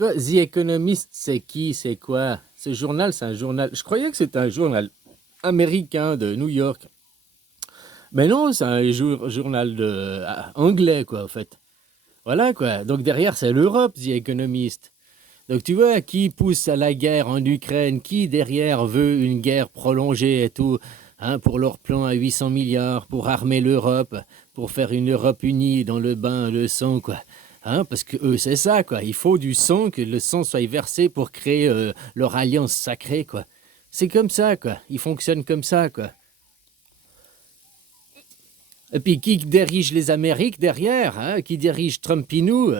Toi, The Economist, c'est qui? C'est quoi? Ce journal, c'est un journal. Je croyais que c'était un journal américain de New York. Mais non, c'est un journal anglais, quoi, en fait. Voilà, quoi. Donc derrière, c'est l'Europe, The Economist. Donc tu vois, qui pousse à la guerre en Ukraine? Qui derrière veut une guerre prolongée et tout, hein, pour leur plan à 800 milliards, pour armer l'Europe, pour faire une Europe unie dans le bain, le sang, quoi. Hein, parce que eux, c'est ça, quoi. Il faut du sang, que le sang soit versé pour créer leur alliance sacrée, quoi. C'est comme ça, quoi. Ils fonctionnent comme ça, quoi. Et puis qui dirige les Amériques derrière, hein, qui dirige Trumpinou,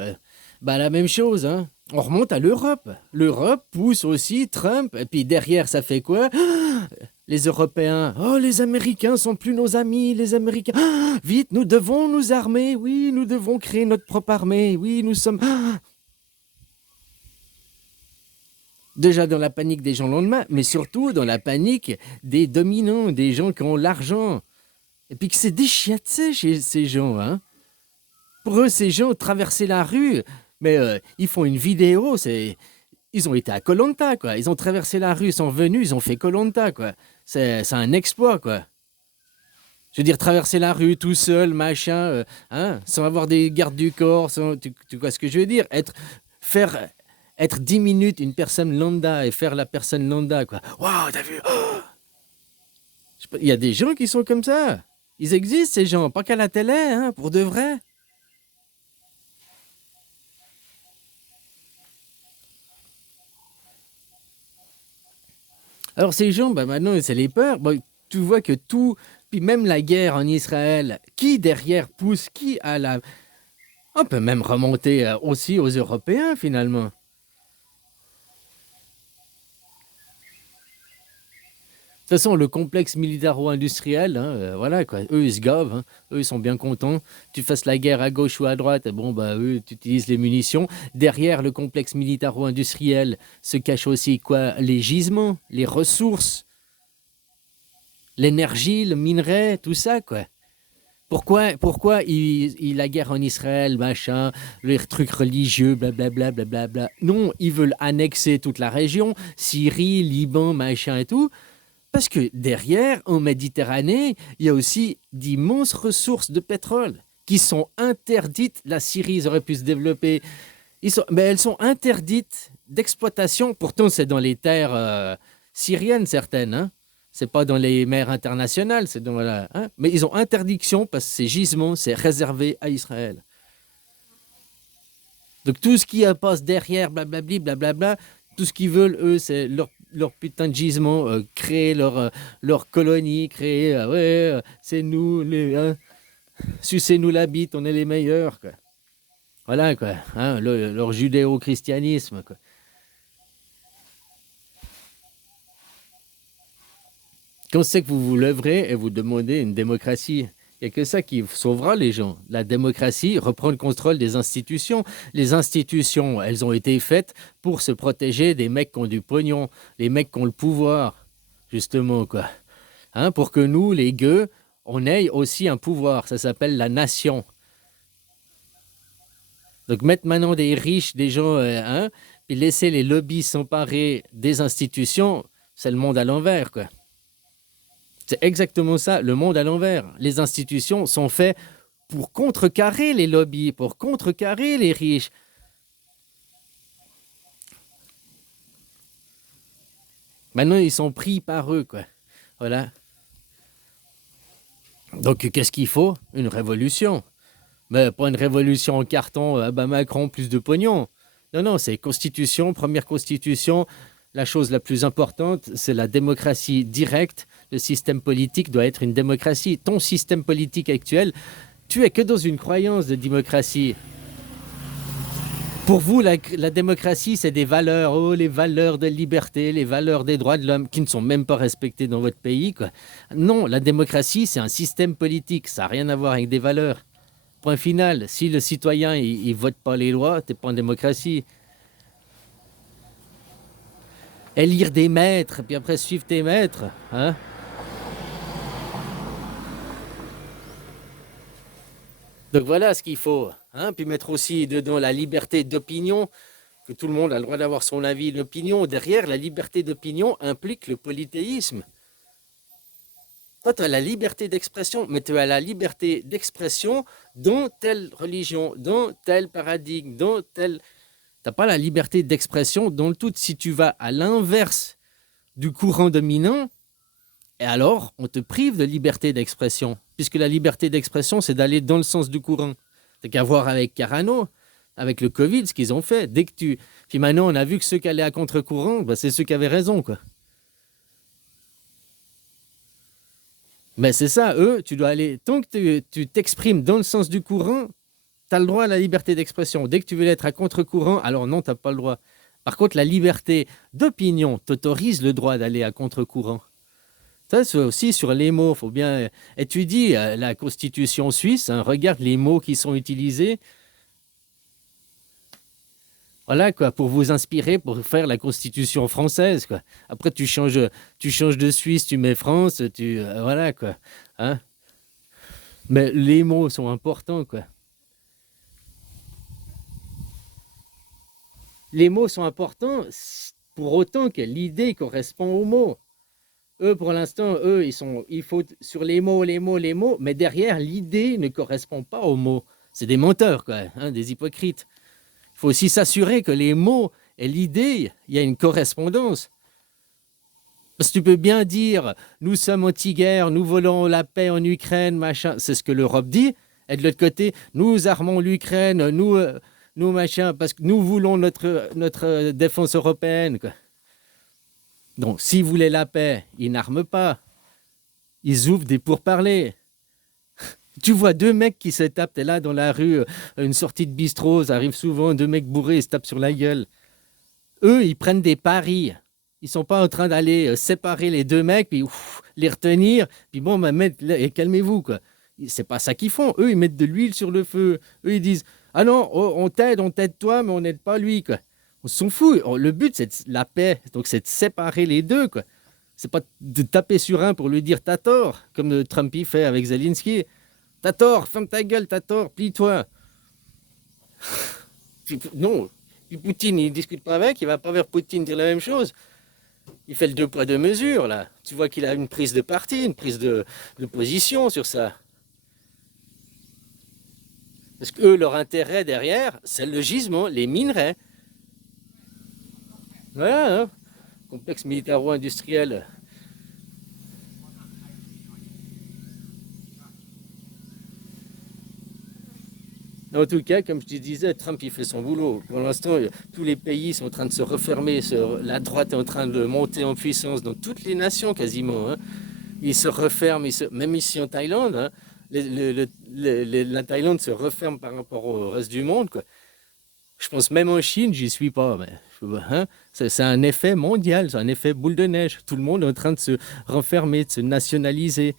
bah la même chose, hein. On remonte à l'Europe. L'Europe pousse aussi Trump. Et puis derrière, ça fait quoi? Les Européens. Oh, les Américains sont plus nos amis. Les Américains. Vite, nous devons nous armer. Oui, nous devons créer notre propre armée. Oui, nous sommes déjà dans la panique des gens le lendemain, mais surtout dans la panique des dominants, des gens qui ont l'argent. Et puis que c'est déchiaté chez ces gens, hein. Pour eux, ces gens traversaient la rue, mais ils font une vidéo, ils ont été à koh quoi. Ils ont traversé la rue, ils sont venus, ils ont fait koh quoi. C'est un exploit, quoi. Je veux dire, traverser la rue tout seul, machin, hein, sans avoir des gardes du corps, tu vois ce que je veux dire? Être 10 minutes une personne lambda et faire la personne lambda, quoi. Waouh, t'as vu? Oh, il y a des gens qui sont comme ça. Ils existent, ces gens, pas qu'à la télé, hein, pour de vrai. Alors ces gens, bah maintenant, c'est les peurs. Bon, tu vois que tout, puis même la guerre en Israël, qui derrière pousse, qui a la... On peut même remonter aussi aux Européens, finalement. De toute façon, le complexe militaro-industriel, hein, voilà quoi, eux ils se gavent, hein. Eux ils sont bien contents. Tu fasses la guerre à gauche ou à droite, bon bah eux tu utilises les munitions. Derrière le complexe militaro-industriel se cachent aussi quoi? Les gisements, les ressources, l'énergie, le minerai, tout ça quoi. Pourquoi la guerre en Israël, machin, les trucs religieux, blablabla, blablabla. Non, ils veulent annexer toute la région, Syrie, Liban, machin et tout. Parce que derrière, en Méditerranée, il y a aussi d'immenses ressources de pétrole qui sont interdites. La Syrie, ils auraient pu se développer. Mais elles sont interdites d'exploitation. Pourtant, c'est dans les terres syriennes, certaines. Hein. C'est pas dans les mers internationales. C'est dans hein. Mais ils ont interdiction parce que ces gisements, c'est réservé à Israël. Donc tout ce qui passe derrière, blablabli, blablabla, tout ce qu'ils veulent, eux, c'est leur putain de gisement, créer leur colonie, créer, ouais, c'est nous, hein, sucez-nous la bite, on est les meilleurs, quoi. Voilà, quoi, hein, leur judéo-christianisme, quoi. Quand c'est que vous vous lèverez et vous demandez une démocratie? Il n'y a que ça qui sauvera les gens. La démocratie reprend le contrôle des institutions. Les institutions, elles ont été faites pour se protéger des mecs qui ont du pognon, les mecs qui ont le pouvoir, justement, quoi. Hein, pour que nous, les gueux, on ait aussi un pouvoir. Ça s'appelle la nation. Donc mettre maintenant des riches, des gens, hein, puis laisser les lobbies s'emparer des institutions, c'est le monde à l'envers, quoi. C'est exactement ça, le monde à l'envers. Les institutions sont faites pour contrecarrer les lobbies, pour contrecarrer les riches. Maintenant, ils sont pris par eux, quoi. Voilà. Donc, qu'est-ce qu'il faut? Une révolution. Mais pas une révolution en carton, bah Macron, plus de pognon. Non, non, c'est constitution, première constitution. La chose la plus importante, c'est la démocratie directe. Le système politique doit être une démocratie. Ton système politique actuel, tu es que dans une croyance de démocratie. Pour vous, la démocratie, c'est des valeurs, oh, les valeurs de liberté, les valeurs des droits de l'homme, qui ne sont même pas respectées dans votre pays, quoi. Non, la démocratie, c'est un système politique, ça n'a rien à voir avec des valeurs. Point final, si le citoyen, il vote pas les lois, t'es pas en démocratie. Élire des maîtres, puis après suivre tes maîtres, hein. Donc voilà ce qu'il faut, hein. Puis mettre aussi dedans la liberté d'opinion, que tout le monde a le droit d'avoir son avis, l'opinion. Derrière, la liberté d'opinion implique le polythéisme. Toi, tu as la liberté d'expression, mais tu as la liberté d'expression dans telle religion, dans tel paradigme, dans tel... Tu n'as pas la liberté d'expression dans le tout. Si tu vas à l'inverse du courant dominant, et alors, on te prive de liberté d'expression, puisque la liberté d'expression, c'est d'aller dans le sens du courant. T'as qu'à voir avec Carano, avec le Covid, ce qu'ils ont fait. Dès que tu... Puis maintenant, on a vu que ceux qui allaient à contre-courant, ben, c'est ceux qui avaient raison, quoi. Mais c'est ça, eux, tu dois aller... Tant que tu t'exprimes dans le sens du courant, tu as le droit à la liberté d'expression. Dès que tu veux être à contre-courant, alors non, tu n'as pas le droit. Par contre, la liberté d'opinion t'autorise le droit d'aller à contre-courant. Ça, c'est aussi sur les mots. Il faut bien étudier la Constitution suisse. Hein, regarde les mots qui sont utilisés. Voilà, quoi, pour vous inspirer, pour faire la Constitution française, quoi. Après, tu changes de Suisse, tu mets France, voilà, quoi. Hein. Mais les mots sont importants, quoi. Les mots sont importants pour autant que l'idée correspond aux mots. Eux, pour l'instant, il faut sur les mots, mais derrière, l'idée ne correspond pas aux mots. C'est des menteurs, quoi, hein, des hypocrites. Il faut aussi s'assurer que les mots et l'idée, il y a une correspondance. Parce que tu peux bien dire, nous sommes anti-guerre, nous voulons la paix en Ukraine, machin, c'est ce que l'Europe dit. Et de l'autre côté, nous armons l'Ukraine, nous machin, parce que nous voulons notre défense européenne, quoi. Donc, s'ils voulaient la paix, ils n'arment pas. Ils ouvrent des pourparlers. Tu vois deux mecs qui se tapent, t'es là dans la rue, une sortie de bistrot, ça arrive souvent, deux mecs bourrés, ils se tapent sur la gueule. Eux, ils prennent des paris. Ils sont pas en train d'aller séparer les deux mecs, puis les retenir, puis bon, bah, calmez-vous, quoi. C'est pas ça qu'ils font. Eux, ils mettent de l'huile sur le feu. Eux, ils disent, ah non, on t'aide toi, mais on n'aide pas lui, quoi. On s'en fout. Le but, c'est la paix. Donc, c'est de séparer les deux, quoi. C'est pas de taper sur un pour lui dire t'as tort, comme Trump y fait avec Zelensky. T'as tort, ferme ta gueule, t'as tort, plie-toi. Non, puis Poutine, il ne discute pas avec, il va pas vers Poutine dire la même chose. Il fait le deux poids, deux mesures, là. Tu vois qu'il a une prise de parti, une prise de position sur ça. Parce qu'eux, leur intérêt derrière, c'est le gisement, les minerais. Voilà, hein. Complexe militaro-industriel. En tout cas, comme je te disais, Trump, il fait son boulot. Pour l'instant, tous les pays sont en train de se refermer. La droite est en train de monter en puissance dans toutes les nations quasiment, hein. Ils se referment, même ici en Thaïlande, hein, la Thaïlande se referme par rapport au reste du monde, quoi. Je pense même en Chine, j'y suis pas. Mais, hein, c'est un effet mondial, c'est un effet boule de neige. Tout le monde est en train de se renfermer, de se nationaliser.